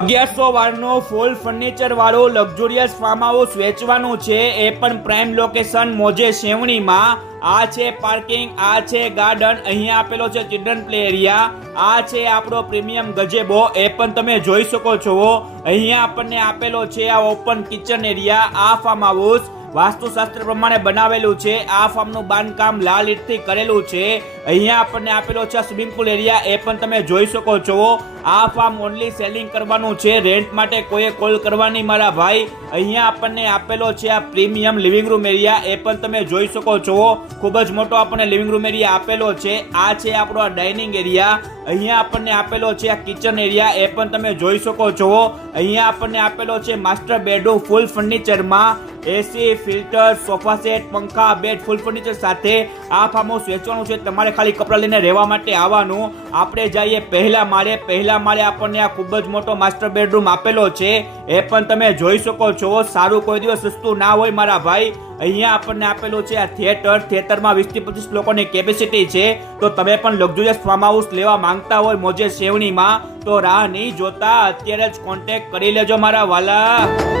1100 વાળનો ફૂલ furniture વાળું luxurious farm house વેચવાનું છે, એ પણ પ્રાઇમ લોકેશન મોજે સેવણીમાં। આ છે પાર્કિંગ, આ છે ગાર્ડન, અહીંયા આપેલો છે ચિલ્ડ્રન પ્લે એરિયા, આ છે આપણો પ્રીમિયમ ગજેબો, એ પણ તમે જોઈ શકો છો। અહીંયા આપણને આપેલો છે આ ઓપન કિચન એરિયા। આ ફાર્મ હાઉસ વાસ્તુશાસ્ત્ર પ્રમાણે બનાવેલું છે। આ ફાર્મનું બાંધકામ લાલ ઈંટથી કરેલું છે। અહીંયા આપણને આપેલો છે સ્વિમિંગ પુલ એરિયા, એ પણ તમે જોઈ શકો છો। આ ફાર્મ ઓનલી સેલિંગ કરવાનું છે, રેન્ટ માટે કોઈએ કોલ કરવાની મારા ભાઈ। અહીંયા આપણને આપેલો છે આ પ્રીમિયમ લિવિંગ રૂમ એરિયા, એ પણ તમે જોઈ શકો છો। ખૂબ જ મોટો આપણને લિવિંગ રૂમ એરિયા આપેલો છે। આ છે આપણો ડાઇનિંગ એરિયા। અહીંયા આપણને આપેલો છે આ કિચન એરિયા, એ પણ તમે જોઈ શકો છો। અહીંયા આપણને આપેલો છે માસ્ટર બેડરૂમ ફૂલ ફર્નિચરમાં, એસી, ફિલ્ટર, સોફા સેટ, પંખા, બેડ, ફૂલ ફર્નિચર સાથે આ ફાર્મ હાઉસ વેચવાનું છે। તમારે ખાલી કપડાં લઈને રહેવા માટે આવવાનું। આપણે જઈએ પહેલા માળે। પહેલા માળે આપણને આ ખૂબ જ મોટો માસ્ટર બેડરૂમ આપેલો છે, એ પણ તમે જોઈ શકો છો। સારું કોઈ દિવસ સસ્તું ના હોય મારા ભાઈ। અહીંયા આપણને આપેલું છે આ થિયેટર। થિયેટરમાં 20 થી 25 લોકોની કેપેસિટી છે। તો તમે પણ લક્ઝુરિયસ ફાર્મ હાઉસ લેવા માંગતા હોય મોજે સેવણીમાં, તો રાહ નહીં જોતા અત્યારે જ કોન્ટેક્ટ કરી લેજો મારા વાલા।